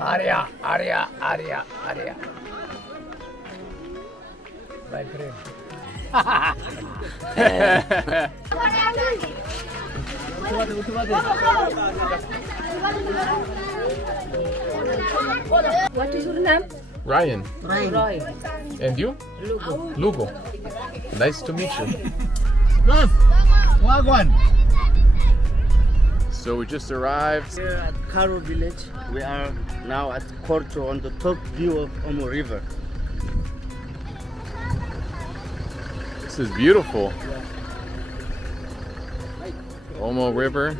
Arya, Arya, Arya, Arya. My friend. What is your name? Ryan. Roy. And you? Lugo. Lugo. Nice to meet you. Wagwan. So we just arrived. Here at Karo village, we are now at Korto on the top view of Omo River. This is beautiful. Omo River.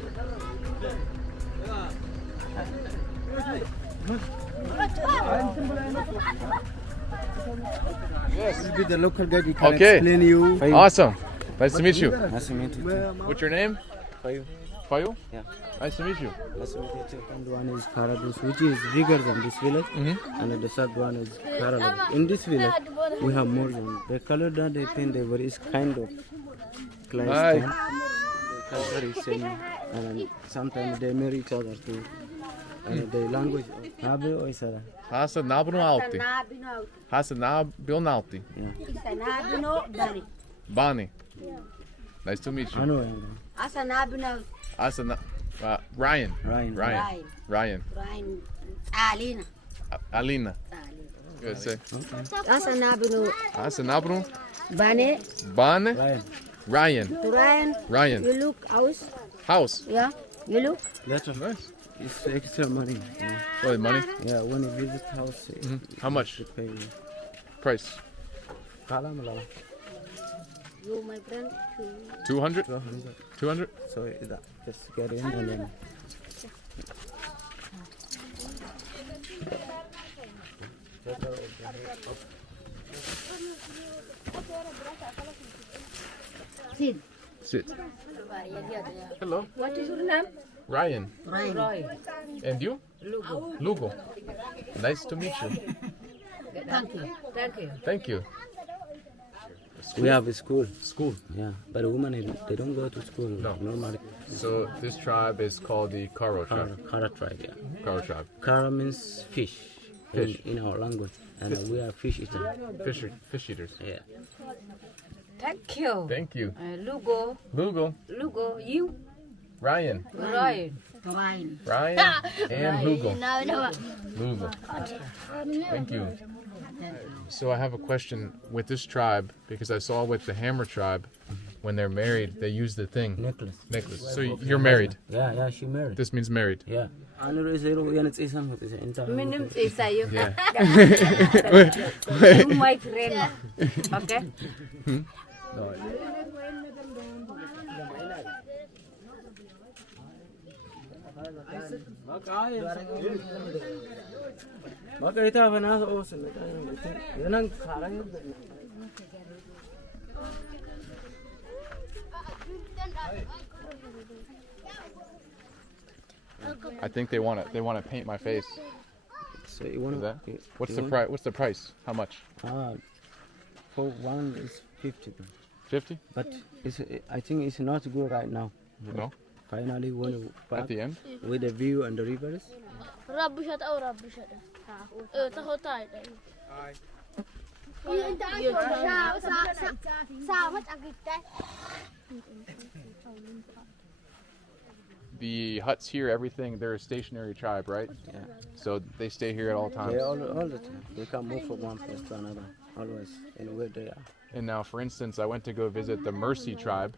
Yes. Will be the local guide. He can Okay. explain you. Awesome. Nice to meet you. Nice to meet you. What's your name? Fayu. Fayu? Yeah. Nice to meet you. Nice to meet you too. And one is Karadus, which is bigger than this village. And the third one is Karala. In this village, we have more than the color that they paint. They were is kind of class. Hi. The culture is same, and sometimes they marry each other too. And the language, Nabe or Isara. Hasa Nabno Alti. Hasa Nabilnalti. Yeah. Bani. Nice to meet I you. know. Hasa Ryan. Ryan. Ryan. Alina. Alina. Good say. Asa Nabino. Hasa Nabno. Bane. Bane. Ryan. Ryan. Ryan. You look house. House. Yeah. You look. That's Nice. it's extra money. Yeah. Oh, the money? Yeah, when you visit house, How much? you pay. Price? You my friend. 200? 200. 200? So that just get in and then. Sit. Sit. Hello. What is your name? Ryan. Roy. And you? Lugo. Lugo. Nice to meet you. Thank you. Thank you. Thank you. We have a school. School. Yeah, but women they don't go to school. No. Normally. So this tribe is called the Karo tribe. Karo tribe. Yeah. Karo tribe. Karo means fish. Fish. In our language, and we are fish eaters. Fish eaters. Yeah. Thank you. Thank you. Lugo. Lugo. Lugo. You. Ryan. Roy. Ryan and Lugo. Lugo. Thank you. So I have a question with this tribe, because I saw with the Hammer tribe, when they're married, they use the thing. Necklace. Necklace. So you're married. Yeah, she married. This means married. Yeah. Minum isa you. Yeah. You my friend. Okay. I think they want to paint my face. So you want Is that? to? What's the price? What's the price? How much? For one is 50, 50? but I think it's not good right now. No. Finally, when you At back the end? with the view and the rivers. The huts here, everything, they're a stationary tribe, right? Yeah. So they stay here at all times. They all the time. They can move from one place to another, always, anywhere they are. And now, for instance, I went to go visit the Mercy tribe,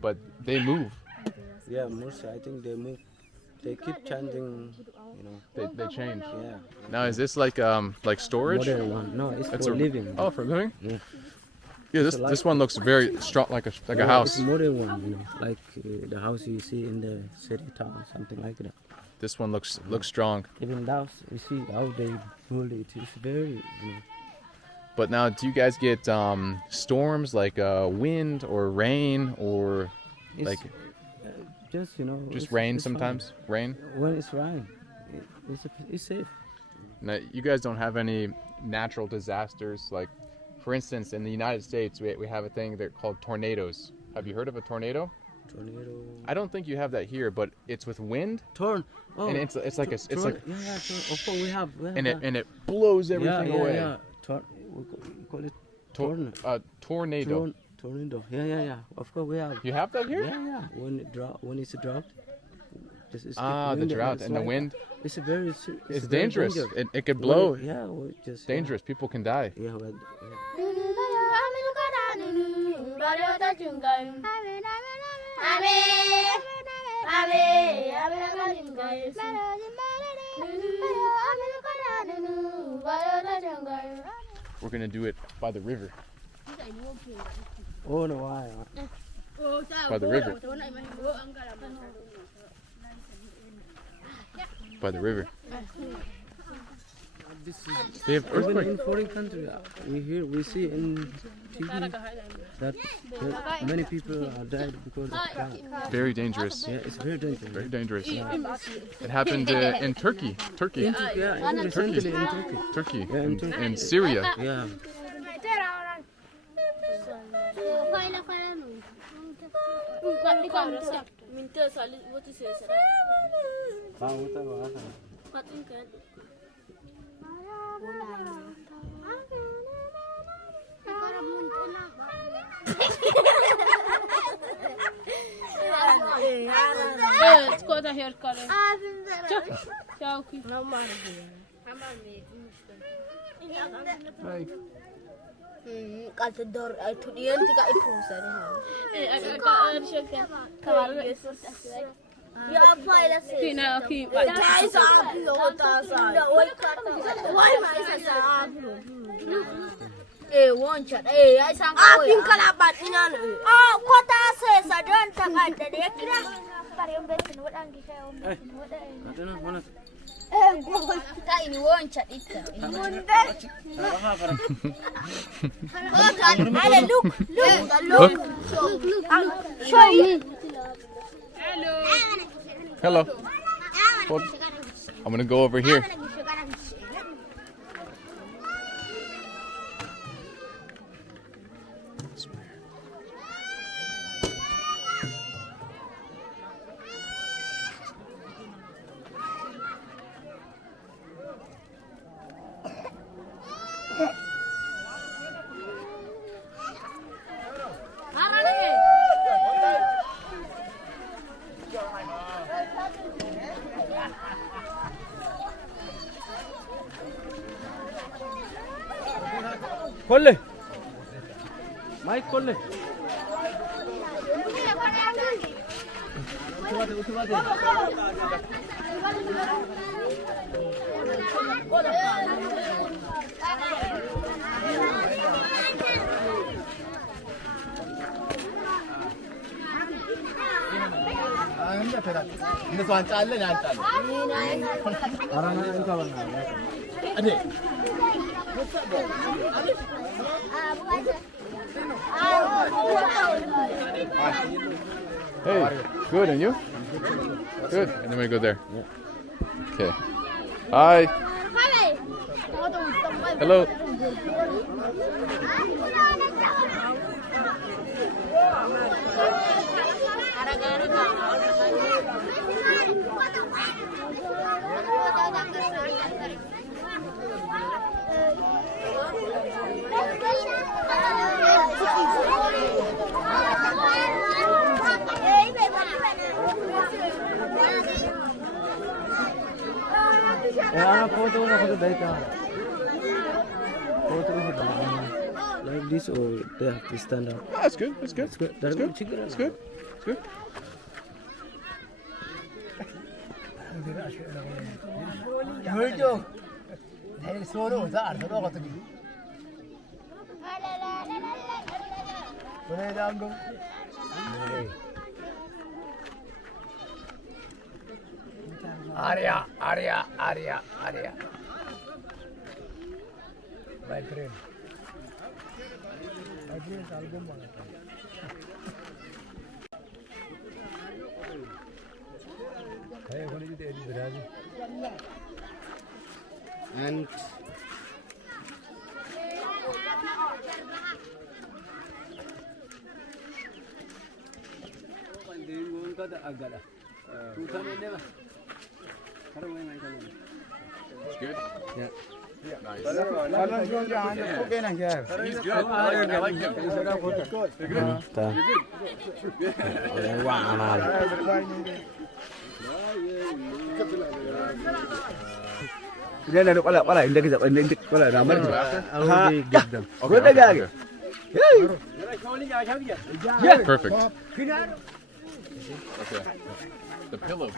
but they move. Yeah, mostly I think they move. They keep changing, you know. They change. Yeah. Now, is this like storage? Modern one. No, it's It's for a- living. Oh, for living? Yeah. Yeah, this one looks very strong, like a Yeah, house. It's modern one, you know, like the house you see in the city town, something like that. This one looks strong. Even the house, you see how they build it. It's very, you know. But now, do you guys get storms like wind or rain or It's, like just you know. just it's- rain it's fine. sometimes? Rain? When it's rain, it's safe. Now, you guys don't have any natural disasters, like, for instance, in the United States, we have a thing they're called tornadoes. Have you heard of a tornado? Tornado. I don't think you have that here, but it's with wind, Torn. Oh, and it's like a, it's like, yeah, yeah. Of course we have. and that. it blows everything yeah, away. Yeah. We call it tornado. Tornado. Tornado. Yeah. Of course we have. You have that here? Yeah. When it's drought. This is The drought and the wind. It's very. It's very dangerous. dangerous. It could blow. Yeah, just Dangerous. People can die. Yeah. We're gonna do it by the river. Oh no, why? By the river. By the river. This is They have even earthquake. in foreign country. We see in TV that many people are died because of drought. Very dangerous. Yeah, it's very dangerous. Very dangerous. It happened in Turkey. Turkey. Yeah, even recently in Turkey. Turkey. Yeah, in Turkey. And Syria. Yeah. Hi. Hello. Well, I'm gonna go over here. Kolle. Mike Kolle. Hey, good, and you? Good. And then we go there. Okay. Hi. Hello. Like this, or they have to stand up. Oh, that's good. That's good. That's good. That's good. That's good. That's good. Arya. My friend. My friend's album. And It's good? Yeah. Nice. He's He's good. I like him. They're good. give them. Okay. Perfect. Okay. The pillow.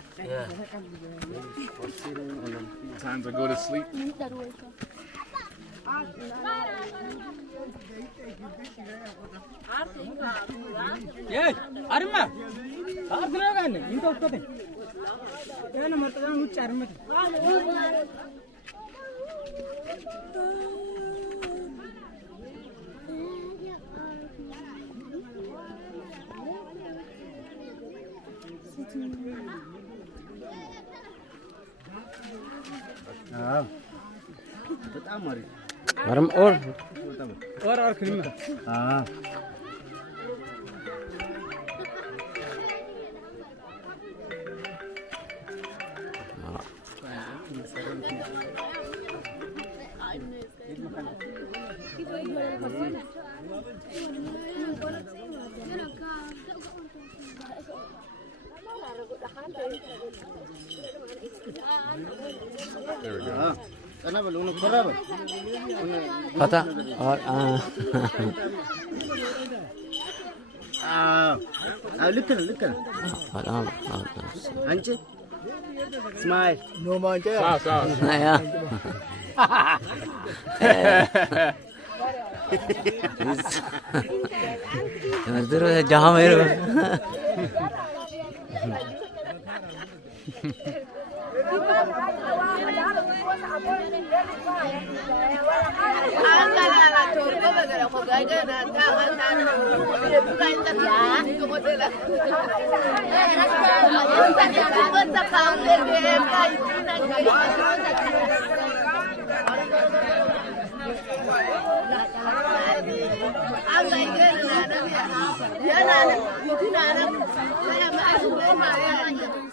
Times I go to sleep. Madam, or cream. There we go. pata or Smile. No man. Sauce. yeah. जहाँ मेरो Ang